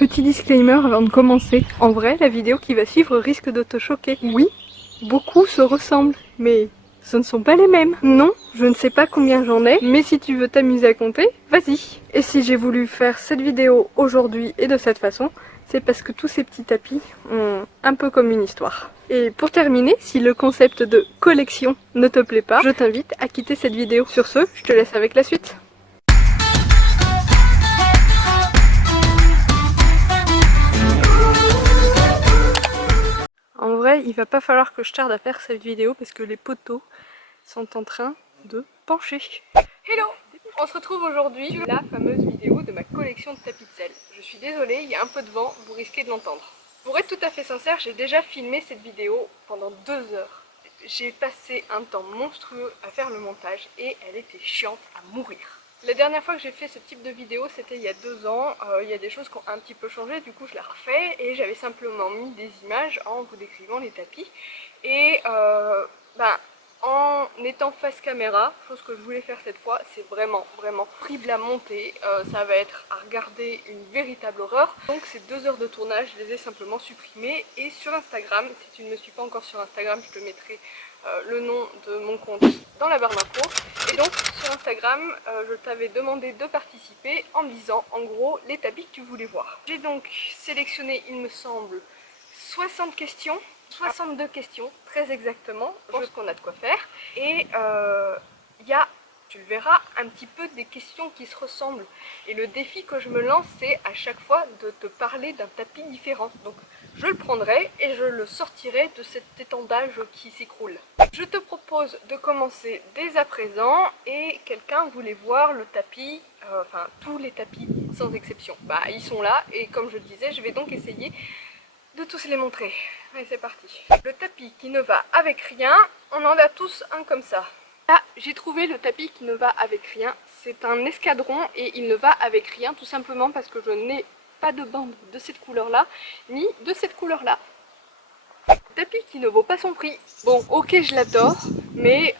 Petit disclaimer avant de commencer. En vrai, la vidéo qui va suivre risque de te choquer. Oui, beaucoup se ressemblent, mais ce ne sont pas les mêmes. Non, je ne sais pas combien j'en ai, mais si tu veux t'amuser à compter, vas-y. Et si j'ai voulu faire cette vidéo aujourd'hui et de cette façon, c'est parce que tous ces petits tapis ont un peu comme une histoire. Et pour terminer, si le concept de collection ne te plaît pas, je t'invite à quitter cette vidéo. Sur ce, je te laisse avec la suite. En vrai, il va pas falloir que je tarde à faire cette vidéo parce que les poteaux sont en train de pencher. Hello! On se retrouve aujourd'hui sur la fameuse vidéo de ma collection de tapis de sel. Je suis désolée, il y a un peu de vent, vous risquez de l'entendre. Pour être tout à fait sincère, j'ai déjà filmé cette vidéo pendant 2 heures. J'ai passé un temps monstrueux à faire le montage et elle était chiante à mourir. La dernière fois que j'ai fait ce type de vidéo, c'était il y a 2 ans. Il y a des choses qui ont un petit peu changé, du coup je l'ai refait et j'avais simplement mis des images en vous décrivant les tapis. Et en étant face caméra, chose que je voulais faire cette fois, c'est vraiment horrible à monter. Ça va être à regarder une véritable horreur. Donc ces 2 heures de tournage, je les ai simplement supprimées. Et sur Instagram, si tu ne me suis pas encore sur Instagram, je te mettrai le nom de mon compte dans la barre d'infos. Et donc sur Instagram, je t'avais demandé de participer en me disant en gros les tapis que tu voulais voir. J'ai donc sélectionné, il me semble, 60 questions. 62 questions, très exactement. Je pense qu'on a de quoi faire. Et il y a, tu le verras, un petit peu des questions qui se ressemblent. Et le défi que je me lance, c'est à chaque fois de te parler d'un tapis différent. Donc je le prendrai et je le sortirai de cet étendage qui s'écroule. Je te propose de commencer dès à présent. Et quelqu'un voulait voir le tapis, enfin tous les tapis sans exception. Bah ils sont là et comme je le disais, je vais donc essayer de tous les montrer. Allez, c'est parti. Le tapis qui ne va avec rien, on en a tous un comme ça. Là, j'ai trouvé le tapis qui ne va avec rien. C'est un escadron et il ne va avec rien tout simplement parce que je n'ai pas de bande de cette couleur-là, ni de cette couleur-là. Tapis qui ne vaut pas son prix. Bon, ok, je l'adore, mais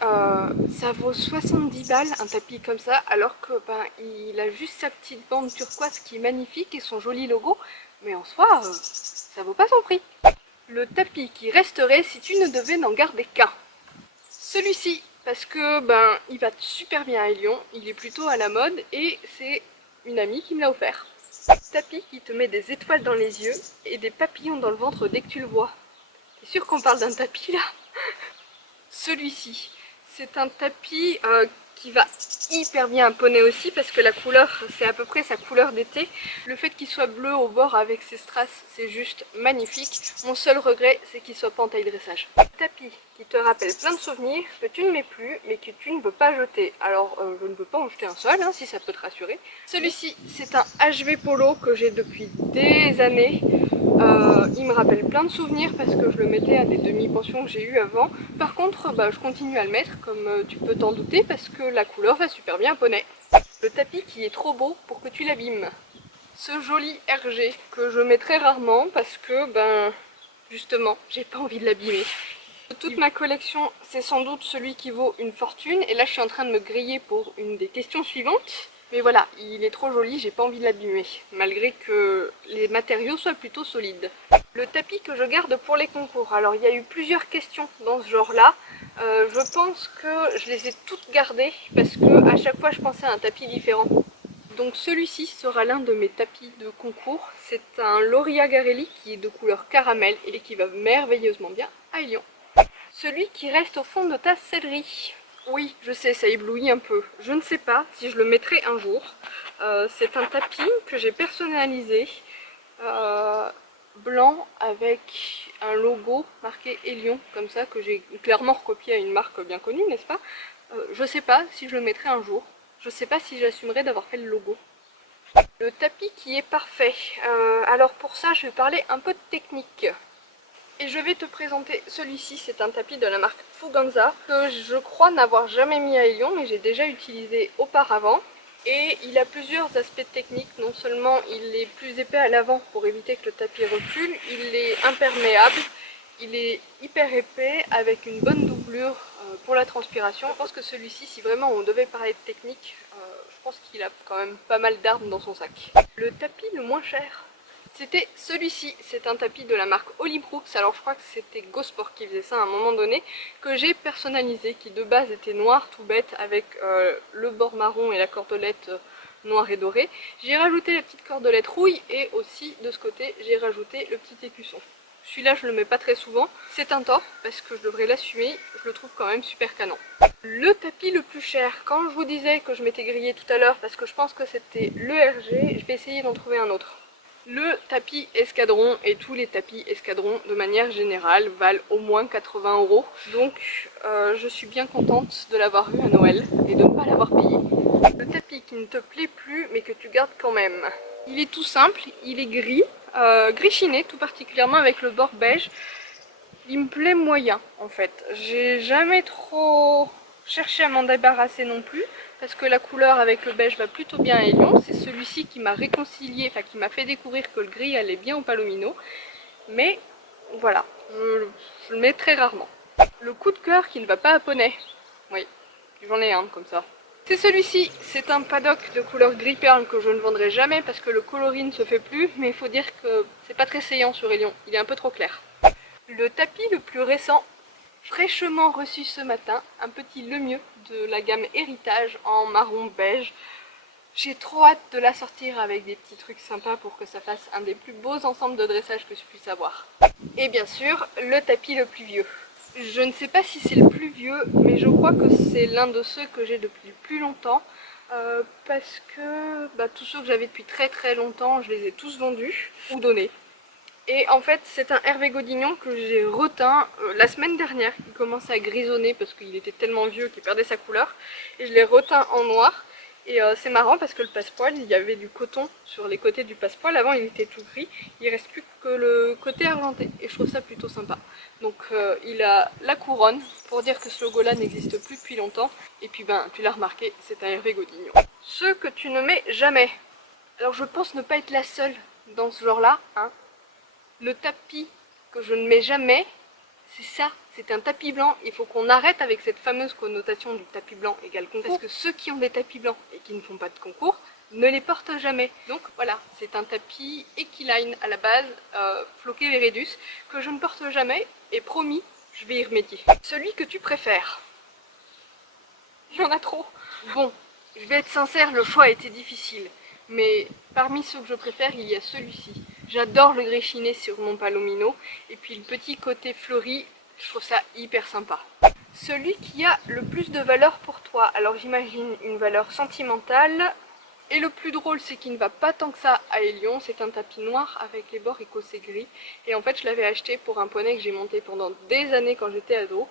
ça vaut 70 balles un tapis comme ça, alors que il a juste sa petite bande turquoise qui est magnifique et son joli logo, mais en soi, ça vaut pas son prix. Le tapis qui resterait si tu ne devais n'en garder qu'un. Celui-ci, parce que il va super bien à Lyon, il est plutôt à la mode et c'est une amie qui me l'a offert. Tapis qui te met des étoiles dans les yeux et des papillons dans le ventre dès que tu le vois. T'es sûr qu'on parle d'un tapis là? Celui-ci, c'est un tapis qui va hyper bien à poney aussi parce que la couleur, c'est à peu près sa couleur d'été. Le fait qu'il soit bleu au bord avec ses strass, c'est juste magnifique. Mon seul regret, c'est qu'il soit pas en taille dressage. Tapis qui te rappelle plein de souvenirs que tu ne mets plus mais que tu ne veux pas jeter. Alors je ne veux pas en jeter un seul, hein, si ça peut te rassurer. Celui-ci, c'est un HV Polo que j'ai depuis des années. Il me rappelle plein de souvenirs parce que je le mettais à des demi-pensions que j'ai eues avant. Par contre, je continue à le mettre comme tu peux t'en douter parce que la couleur va super bien à poney. Le tapis qui est trop beau pour que tu l'abîmes. Ce joli RG que je mets très rarement parce que justement j'ai pas envie de l'abîmer. De toute ma collection, c'est sans doute celui qui vaut une fortune et là je suis en train de me griller pour une des questions suivantes. Mais voilà, il est trop joli, j'ai pas envie de l'abîmer, malgré que les matériaux soient plutôt solides. Le tapis que je garde pour les concours, alors il y a eu plusieurs questions dans ce genre-là. Je pense que je les ai toutes gardées parce que à chaque fois je pensais à un tapis différent. Donc celui-ci sera l'un de mes tapis de concours. C'est un Loria Garelli qui est de couleur caramel et qui va merveilleusement bien à Lyon. Celui qui reste au fond de ta sellerie. Oui, je sais, ça éblouit un peu. Je ne sais pas si je le mettrai un jour. C'est un tapis que j'ai personnalisé. Blanc avec un logo marqué Elion, comme ça, que j'ai clairement recopié à une marque bien connue, n'est-ce pas? Je sais pas si je le mettrai un jour. Je sais pas si j'assumerai d'avoir fait le logo. Le tapis qui est parfait. Alors pour ça, je vais parler un peu de technique. Et je vais te présenter celui-ci, c'est un tapis de la marque Fuganza que je crois n'avoir jamais mis à Lyon mais j'ai déjà utilisé auparavant. Et il a plusieurs aspects techniques, non seulement il est plus épais à l'avant pour éviter que le tapis recule, il est imperméable, il est hyper épais avec une bonne doublure pour la transpiration. Je pense que celui-ci, si vraiment on devait parler de technique, je pense qu'il a quand même pas mal d'armes dans son sac. Le tapis le moins cher. C'était celui-ci, c'est un tapis de la marque Holly Brooks, alors je crois que c'était Gosport qui faisait ça à un moment donné, que j'ai personnalisé, qui de base était noir tout bête avec le bord marron et la cordelette noire et dorée. J'ai rajouté la petite cordelette rouille et aussi de ce côté j'ai rajouté le petit écusson. Celui-là je le mets pas très souvent, c'est un tort parce que je devrais l'assumer, je le trouve quand même super canon. Le tapis le plus cher, quand je vous disais que je m'étais grillé tout à l'heure parce que je pense que c'était le RG, je vais essayer d'en trouver un autre. Le tapis escadron et tous les tapis escadrons de manière générale valent au moins 80 €. Donc je suis bien contente de l'avoir eu à Noël et de ne pas l'avoir payé. Le tapis qui ne te plaît plus mais que tu gardes quand même. Il est tout simple, il est gris, gris chiné tout particulièrement avec le bord beige. Il me plaît moyen en fait. J'ai jamais trop cherché à m'en débarrasser non plus parce que la couleur avec le beige va plutôt bien à Elion. C'est celui-ci qui m'a réconcilié, enfin qui m'a fait découvrir que le gris allait bien au palomino. Mais voilà, je le mets très rarement. Le coup de cœur qui ne va pas à poney. Oui, j'en ai un comme ça. C'est celui-ci, c'est un paddock de couleur gris perle que je ne vendrai jamais parce que le coloris ne se fait plus, mais il faut dire que c'est pas très saillant sur Elion, il est un peu trop clair. Le tapis le plus récent, fraîchement reçu ce matin, un petit Lemieux de la gamme Héritage en marron beige. J'ai trop hâte de la sortir avec des petits trucs sympas pour que ça fasse un des plus beaux ensembles de dressage que je puisse avoir. Et bien sûr, le tapis le plus vieux. Je ne sais pas si c'est le plus vieux, mais je crois que c'est l'un de ceux que j'ai depuis le plus longtemps. Parce que tous ceux que j'avais depuis très longtemps, je les ai tous vendus ou donnés. Et en fait c'est un Hervé Godignon que j'ai reteint la semaine dernière. Il commençait à grisonner parce qu'il était tellement vieux qu'il perdait sa couleur. Et je l'ai reteint en noir. Et c'est marrant parce que le passepoil, il y avait du coton sur les côtés du passepoil. Avant il était tout gris. Il reste plus que le côté argenté. Et je trouve ça plutôt sympa. Donc il a la couronne pour dire que ce logo là n'existe plus depuis longtemps. Et puis tu l'as remarqué, c'est un Hervé Godignon. Ceux que tu ne mets jamais. Alors je pense ne pas être la seule dans ce genre là, hein. Le tapis que je ne mets jamais, c'est ça, c'est un tapis blanc. Il faut qu'on arrête avec cette fameuse connotation du tapis blanc égale concours. Parce que ceux qui ont des tapis blancs et qui ne font pas de concours ne les portent jamais. Donc voilà, c'est un tapis Equiline à la base, floqué Veredus, que je ne porte jamais et promis, je vais y remédier. Celui que tu préfères. Il y en a trop. Bon, je vais être sincère, le choix a été difficile. Mais parmi ceux que je préfère, il y a celui-ci. J'adore le gris chiné sur mon palomino. Et puis le petit côté fleuri, je trouve ça hyper sympa. Celui qui a le plus de valeur pour toi. Alors j'imagine une valeur sentimentale. Et le plus drôle, c'est qu'il ne va pas tant que ça à Elion. C'est un tapis noir avec les bords écossais gris. Et en fait, je l'avais acheté pour un poney que j'ai monté pendant des années quand j'étais ado.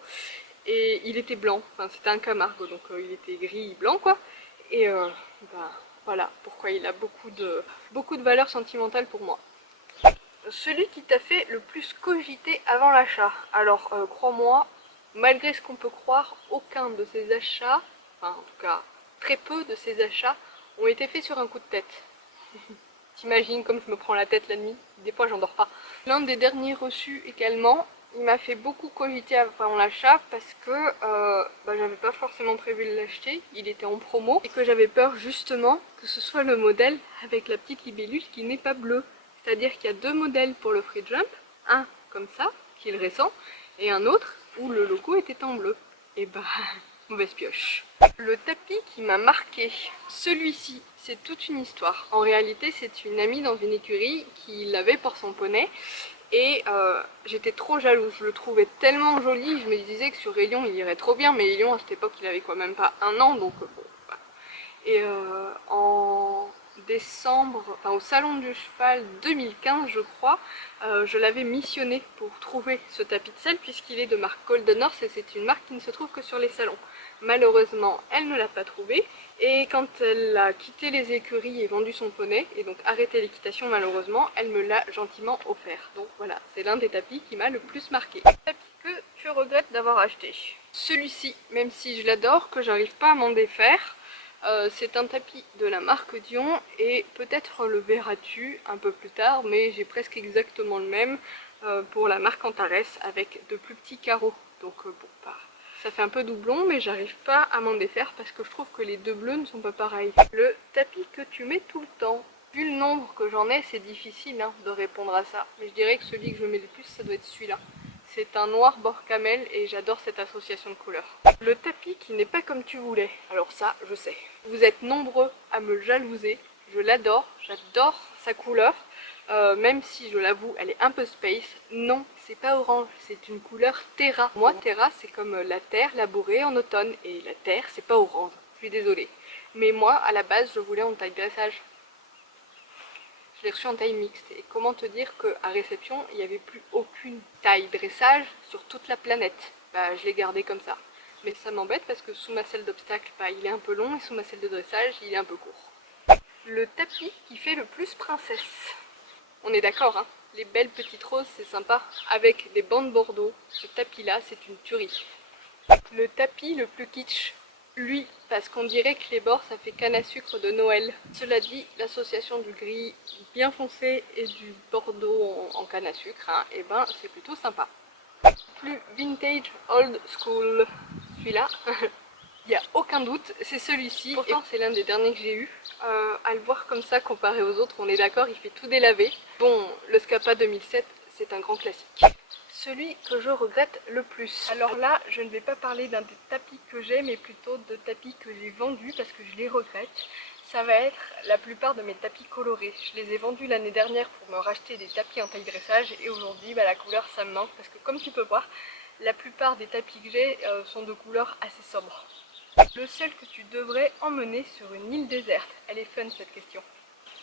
Et il était blanc, enfin c'était un Camargue, donc il était gris blanc quoi. Et voilà pourquoi il a beaucoup de valeur sentimentale pour moi. Celui qui t'a fait le plus cogiter avant l'achat. Alors crois-moi, malgré ce qu'on peut croire, aucun de ces achats, enfin en tout cas très peu de ces achats, ont été faits sur un coup de tête. T'imagines comme je me prends la tête la nuit, des fois j'en dors pas. L'un des derniers reçus également, il m'a fait beaucoup cogiter avant l'achat parce que j'avais pas forcément prévu de l'acheter, il était en promo et que j'avais peur justement que ce soit le modèle avec la petite libellule qui n'est pas bleue. C'est-à-dire qu'il y a deux modèles pour le free jump, un comme ça, qui est le récent, et un autre où le logo était en bleu. Et mauvaise pioche. Le tapis qui m'a marqué, celui-ci, c'est toute une histoire. En réalité, c'est une amie dans une écurie qui l'avait pour son poney. Et j'étais trop jalouse, je le trouvais tellement joli, je me disais que sur Elion il irait trop bien, mais Elion à cette époque il avait quoi, même pas un an, donc bon, voilà. Et en décembre, enfin au salon du cheval 2015 je crois, je l'avais missionné pour trouver ce tapis de selle puisqu'il est de marque Golden Horse et c'est une marque qui ne se trouve que sur les salons. Malheureusement, elle ne l'a pas trouvé et quand elle a quitté les écuries et vendu son poney, et donc arrêté l'équitation malheureusement, elle me l'a gentiment offert. Donc voilà, c'est l'un des tapis qui m'a le plus marqué. Tapis que tu regrettes d'avoir acheté. Celui-ci, même si je l'adore, que j'arrive pas à m'en défaire, c'est un tapis de la marque Dion et peut-être le verras-tu un peu plus tard, mais j'ai presque exactement le même pour la marque Antares avec de plus petits carreaux. Donc ça fait un peu doublon, mais j'arrive pas à m'en défaire parce que je trouve que les deux bleus ne sont pas pareils. Le tapis que tu mets tout le temps. Vu le nombre que j'en ai, c'est difficile hein, de répondre à ça. Mais je dirais que celui que je mets le plus, ça doit être celui-là. C'est un noir bord camel et j'adore cette association de couleurs. Le tapis qui n'est pas comme tu voulais. Alors ça, je sais. Vous êtes nombreux à me jalouser. Je l'adore, j'adore sa couleur. Même si je l'avoue, elle est un peu space. Non, c'est pas orange, c'est une couleur terra. Moi, terra, c'est comme la terre labourée en automne. Et la terre, c'est pas orange. Je suis désolée. Mais moi, à la base, je voulais en taille dressage. Je l'ai reçu en taille mixte. Et comment te dire qu'à réception, il n'y avait plus aucune taille dressage sur toute la planète. Bah, je l'ai gardé comme ça. Mais ça m'embête parce que sous ma selle d'obstacle, bah, il est un peu long et sous ma selle de dressage, il est un peu court. Le tapis qui fait le plus princesse. On est d'accord, hein? Les belles petites roses, c'est sympa. Avec des bandes bordeaux, ce tapis-là, c'est une tuerie. Le tapis le plus kitsch. Lui, parce qu'on dirait que les bords ça fait canne à sucre de Noël. Cela dit, l'association du gris bien foncé et du bordeaux en canne à sucre, hein, et ben c'est plutôt sympa. Plus vintage old school, celui-là, il n'y a aucun doute, c'est celui-ci. Pourtant c'est l'un des derniers que j'ai eu. À le voir comme ça comparé aux autres, on est d'accord, il fait tout délavé. Bon, le Scapa 2007, c'est un grand classique. Celui que je regrette le plus. Alors là, je ne vais pas parler d'un des tapis que j'ai, mais plutôt de tapis que j'ai vendus parce que je les regrette. Ça va être la plupart de mes tapis colorés. Je les ai vendus l'année dernière pour me racheter des tapis en taille dressage et aujourd'hui, la couleur ça me manque parce que comme tu peux voir, la plupart des tapis que j'ai sont de couleurs assez sobres. Le seul que tu devrais emmener sur une île déserte. Elle est fun cette question.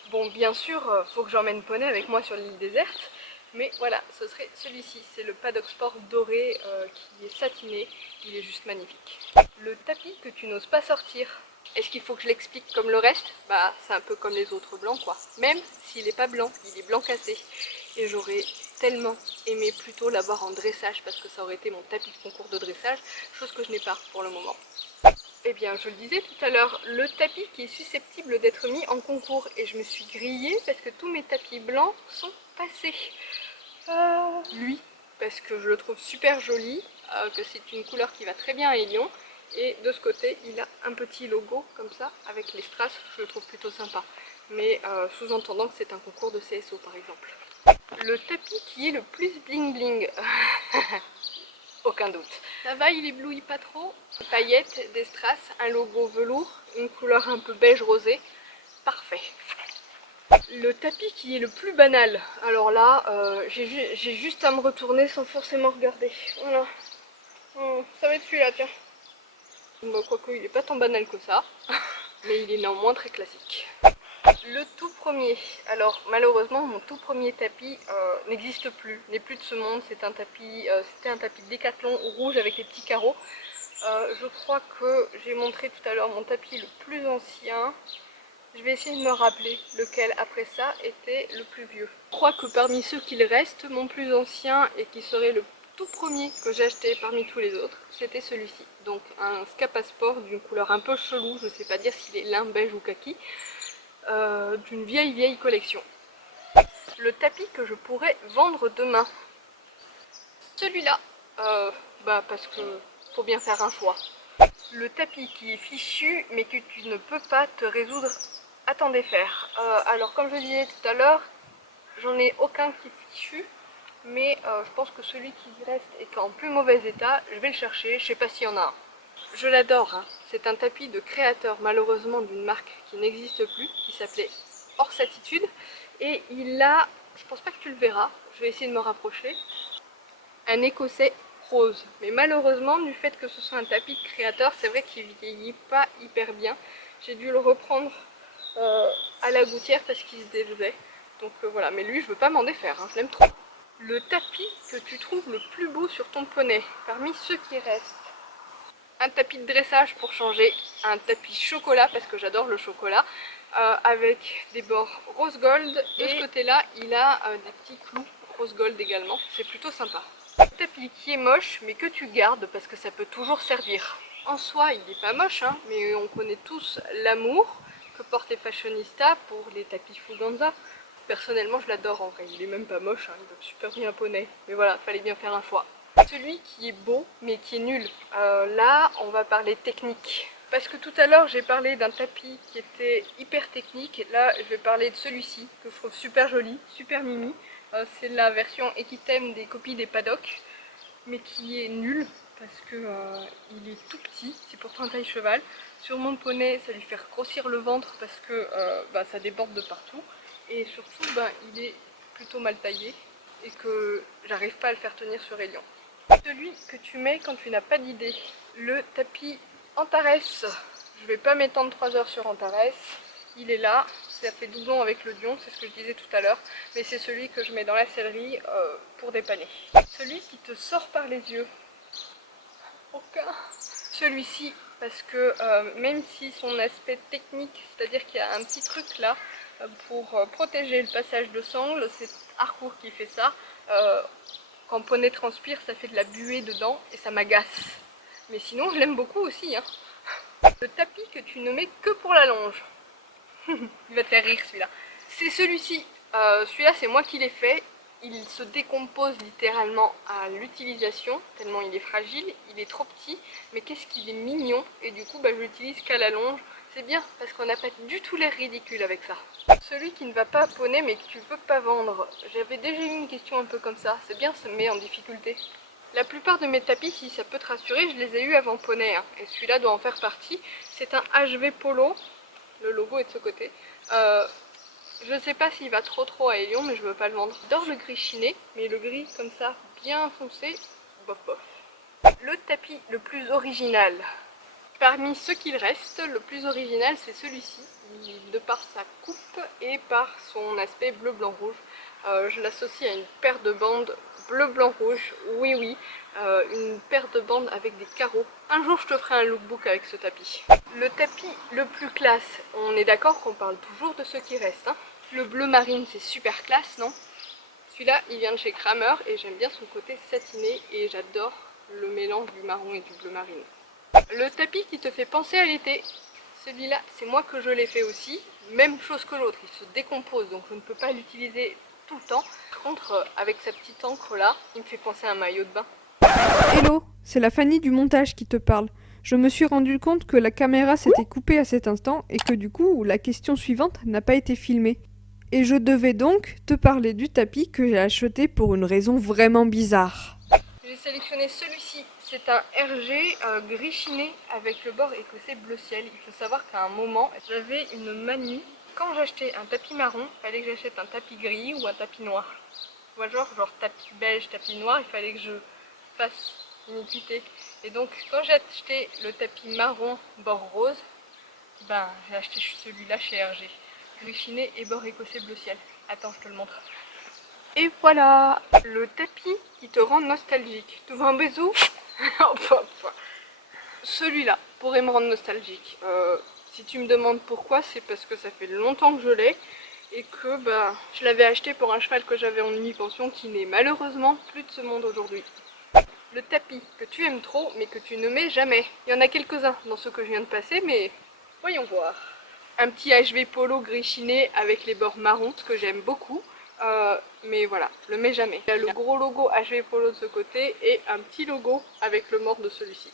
Bon, bien sûr, faut que j'emmène Poney avec moi sur l'île déserte. Mais voilà, ce serait celui-ci, c'est le Paddock Sport doré qui est satiné, il est juste magnifique. Le tapis que tu n'oses pas sortir, est-ce qu'il faut que je l'explique comme le reste? Bah c'est un peu comme les autres blancs quoi. Même s'il n'est pas blanc, il est blanc cassé. Et j'aurais tellement aimé plutôt l'avoir en dressage parce que ça aurait été mon tapis de concours de dressage, chose que je n'ai pas pour le moment. Eh bien, je le disais tout à l'heure, le tapis qui est susceptible d'être mis en concours. Et je me suis grillée parce que tous mes tapis blancs sont passés. Lui, parce que je le trouve super joli, que c'est une couleur qui va très bien à Elion. Et de ce côté, il a un petit logo comme ça, avec les strass, je le trouve plutôt sympa. Mais sous-entendant que c'est un concours de CSO par exemple. Le tapis qui est le plus bling bling. Aucun doute. Ça va, il éblouit pas trop. Des paillettes, des strass, un logo velours, une couleur un peu beige rosé. Parfait. Le tapis qui est le plus banal. Alors là, j'ai juste à me retourner sans forcément regarder. Voilà. Ça va être celui-là, tiens. Bon, quoique, il est pas tant banal que ça. Mais il est néanmoins très classique. Le tout premier. Alors malheureusement mon tout premier tapis n'existe plus, n'est plus de ce monde. C'était un tapis de Décathlon rouge avec les petits carreaux. Je crois que j'ai montré tout à l'heure mon tapis le plus ancien. Je vais essayer de me rappeler lequel après ça était le plus vieux. Je crois que parmi ceux qu'il reste, mon plus ancien et qui serait le tout premier que j'ai acheté parmi tous les autres, c'était celui-ci. Donc un Scapa Sport d'une couleur un peu chelou, je ne sais pas dire s'il est lin, beige ou kaki. D'une vieille collection. Le tapis que je pourrais vendre demain. Celui-là, parce que faut bien faire un choix. Le tapis qui est fichu mais que tu ne peux pas te résoudre à t'en défaire. Alors comme je disais tout à l'heure, j'en ai aucun qui est fichu, mais je pense que celui qui reste est en plus mauvais état. Je vais le chercher, je sais pas s'il y en a un. Je l'adore, hein. C'est un tapis de créateur malheureusement d'une marque qui n'existe plus, qui s'appelait Hors Attitude. Et il a, je pense pas que tu le verras, je vais essayer de me rapprocher, un écossais rose. Mais malheureusement, du fait que ce soit un tapis de créateur, c'est vrai qu'il vieillit pas hyper bien. J'ai dû le reprendre à la gouttière parce qu'il se défaisait. Donc voilà, mais lui je veux pas m'en défaire, hein, je l'aime trop. Le tapis que tu trouves le plus beau sur ton poney, parmi ceux qui restent. Un tapis de dressage pour changer, un tapis chocolat parce que j'adore le chocolat, avec des bords rose gold. Et de ce côté là il a des petits clous rose gold également, c'est plutôt sympa. Un tapis qui est moche mais que tu gardes parce que ça peut toujours servir. En soi il n'est pas moche, hein, mais on connaît tous l'amour que portent les fashionistas pour les tapis Fuganza. Personnellement je l'adore en vrai, il est même pas moche, hein, il va super bien poney. Mais voilà, fallait bien faire un choix. Celui qui est beau mais qui est nul. Là on va parler technique. Parce que tout à l'heure j'ai parlé d'un tapis qui était hyper technique, là je vais parler de celui-ci que je trouve super joli, super mimi. C'est la version Equitem des copies des paddocks, mais qui est nul parce que il est tout petit, c'est pourtant un taille cheval. Sur mon poney ça lui fait grossir le ventre parce que ça déborde de partout, et surtout il est plutôt mal taillé et que j'arrive pas à le faire tenir sur Élion. Celui que tu mets quand tu n'as pas d'idée, le tapis Antares. Je vais pas m'étendre 3 heures sur Antares, il est là, ça fait doublon avec le Dion, c'est ce que je disais tout à l'heure, mais c'est celui que je mets dans la sellerie pour dépanner. Celui qui te sort par les yeux, aucun. Celui-ci, parce que même si son aspect technique, c'est-à-dire qu'il y a un petit truc là pour protéger le passage de sangle, c'est Harcourt qui fait ça. Quand poney transpire, ça fait de la buée dedans et ça m'agace. Mais sinon, je l'aime beaucoup aussi, hein. Le tapis que tu ne mets que pour la longe. Il va te faire rire celui-là. C'est celui-ci. Celui-là, c'est moi qui l'ai fait. Il se décompose littéralement à l'utilisation, tellement il est fragile. Il est trop petit, mais qu'est-ce qu'il est mignon. Et du coup, je l'utilise qu'à la longe. C'est bien, parce qu'on n'a pas du tout l'air ridicule avec ça. Celui qui ne va pas poney, mais que tu veux pas vendre. J'avais déjà eu une question un peu comme ça. C'est bien, ça me met en difficulté. La plupart de mes tapis, si ça peut te rassurer, je les ai eus avant poney, hein, et celui-là doit en faire partie. C'est un HV Polo, le logo est de ce côté. Je ne sais pas s'il va trop à Élion, mais je veux pas le vendre. J'adore le gris chiné, mais le gris comme ça, bien foncé, bof bof. Le tapis le plus original. Parmi ceux qu'il reste, le plus original c'est celui-ci, de par sa coupe et par son aspect bleu blanc rouge. Je l'associe à une paire de bandes bleu blanc rouge, oui, une paire de bandes avec des carreaux. Un jour je te ferai un lookbook avec ce tapis. Le tapis le plus classe, on est d'accord qu'on parle toujours de ceux qui restent, hein. Le bleu marine c'est super classe, non? Celui-là il vient de chez Kramer et j'aime bien son côté satiné et j'adore le mélange du marron et du bleu marine. Le tapis qui te fait penser à l'été, celui-là c'est moi que je l'ai fait aussi, même chose que l'autre, il se décompose donc je ne peux pas l'utiliser tout le temps. Par contre avec sa petite encre là, il me fait penser à un maillot de bain. Hello, c'est la Fanny du montage qui te parle. Je me suis rendu compte que la caméra s'était coupée à cet instant et que du coup la question suivante n'a pas été filmée. Et je devais donc te parler du tapis que j'ai acheté pour une raison vraiment bizarre. J'ai sélectionné celui-ci, c'est un RG gris chiné avec le bord écossais bleu ciel. Il faut savoir qu'à un moment j'avais une manie, quand j'achetais un tapis marron, il fallait que j'achète un tapis gris ou un tapis noir. Moi genre tapis beige, tapis noir, il fallait que je fasse une équité. Et donc quand j'ai acheté le tapis marron bord rose, j'ai acheté celui-là chez RG. Gris chiné et bord écossais bleu ciel. Attends, je te le montre. Et voilà, le tapis qui te rend nostalgique. Tu veux un bisou? Celui-là pourrait me rendre nostalgique. Si tu me demandes pourquoi, c'est parce que ça fait longtemps que je l'ai et que je l'avais acheté pour un cheval que j'avais en demi-pension qui n'est malheureusement plus de ce monde aujourd'hui. Le tapis que tu aimes trop mais que tu ne mets jamais. Il y en a quelques-uns dans ceux que je viens de passer, mais voyons voir. Un petit HV Polo gris chiné avec les bords marrons, ce que j'aime beaucoup. Mais voilà, je le mets jamais. Il y a le gros logo HV Polo de ce côté et un petit logo avec le mort de celui-ci.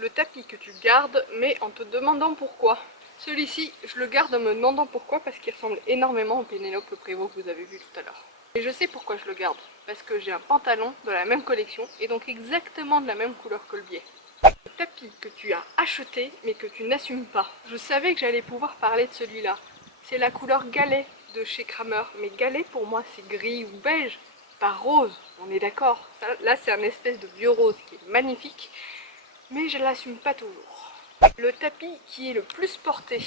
Le tapis que tu gardes, mais en te demandant pourquoi. Celui-ci, je le garde en me demandant pourquoi, parce qu'il ressemble énormément au Pénélope Prévost que vous avez vu tout à l'heure. Et je sais pourquoi je le garde, parce que j'ai un pantalon de la même collection et donc exactement de la même couleur que le biais. Le tapis que tu as acheté mais que tu n'assumes pas. Je savais que j'allais pouvoir parler de celui-là. C'est la couleur galet de chez Kramer, mais galet pour moi c'est gris ou beige, pas rose, on est d'accord. Là c'est un espèce de vieux rose qui est magnifique, mais je l'assume pas toujours. Le tapis qui est le plus porté.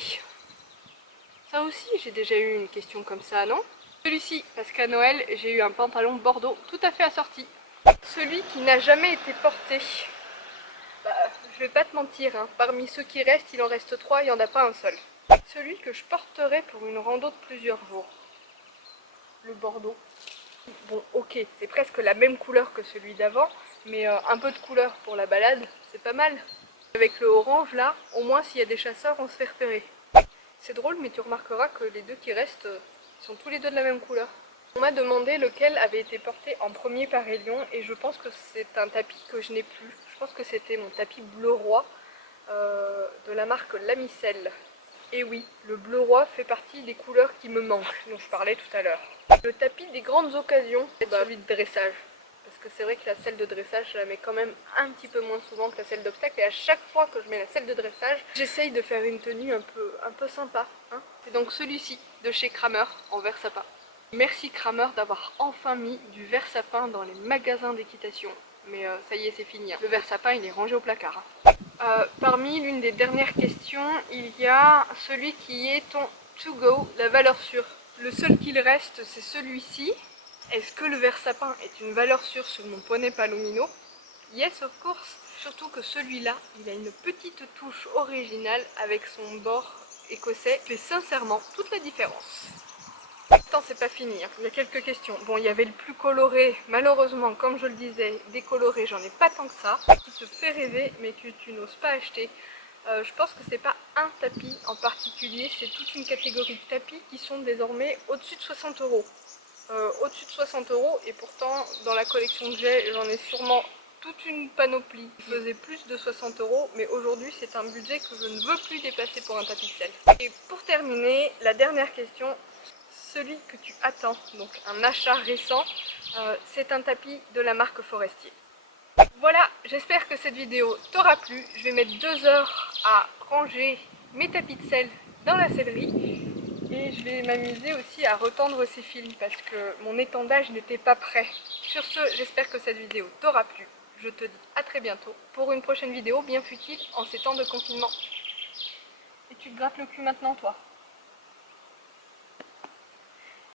Ça aussi j'ai déjà eu une question comme ça, non? Celui-ci, parce qu'à Noël j'ai eu un pantalon bordeaux tout à fait assorti. Celui qui n'a jamais été porté. Je vais pas te mentir, hein. Parmi ceux qui restent, il en reste 3, il n'y en a pas un seul. Celui que je porterai pour une rando de plusieurs jours. Le bordeaux. Bon, ok, c'est presque la même couleur que celui d'avant, mais un peu de couleur pour la balade, c'est pas mal. Avec le orange là, au moins s'il y a des chasseurs, on se fait repérer. C'est drôle, mais tu remarqueras que les deux qui restent sont tous les deux de la même couleur. On m'a demandé lequel avait été porté en premier par Élion et je pense que c'est un tapis que je n'ai plus. Je pense que c'était mon tapis bleu roi. de la marque Lamicelle. Et oui, le bleu roi fait partie des couleurs qui me manquent, dont je parlais tout à l'heure. Le tapis des grandes occasions, c'est celui de dressage. Parce que c'est vrai que la selle de dressage, je la mets quand même un petit peu moins souvent que la selle d'obstacle. Et à chaque fois que je mets la selle de dressage, j'essaye de faire une tenue un peu sympa. Hein. C'est donc celui-ci, de chez Kramer, en vert sapin. Merci Kramer d'avoir enfin mis du vert sapin dans les magasins d'équitation. Mais ça y est, c'est fini. Hein. Le vert sapin, il est rangé au placard. Hein. Parmi l'une des dernières questions, il y a celui qui est ton to go, la valeur sûre. Le seul qu'il reste, c'est celui-ci. Est-ce que le vert sapin est une valeur sûre sur mon poney Palomino? Yes, of course. Surtout que celui-là, il a une petite touche originale avec son bord écossais. Fait sincèrement toute la différence. Attends, c'est pas fini, hein. Il y a quelques questions. Bon, il y avait le plus coloré, malheureusement, comme je le disais, décoloré, j'en ai pas tant que ça. Qui te fait rêver, mais que tu n'oses pas acheter. Je pense que c'est pas un tapis en particulier, c'est toute une catégorie de tapis qui sont désormais au-dessus de 60 €. Au-dessus de 60 € et pourtant, dans la collection que j'ai, j'en ai sûrement toute une panoplie qui faisait plus de 60 €, mais aujourd'hui c'est un budget que je ne veux plus dépasser pour un tapis de selle. Et pour terminer, la dernière question, celui que tu attends, donc un achat récent, c'est un tapis de la marque Forestier. Voilà, j'espère que cette vidéo t'aura plu. Je vais mettre 2 heures à ranger mes tapis de selle dans la sellerie. Et je vais m'amuser aussi à retendre ces fils parce que mon étendage n'était pas prêt. Sur ce, j'espère que cette vidéo t'aura plu. Je te dis à très bientôt pour une prochaine vidéo bien futile en ces temps de confinement. Et tu te grattes le cul maintenant toi.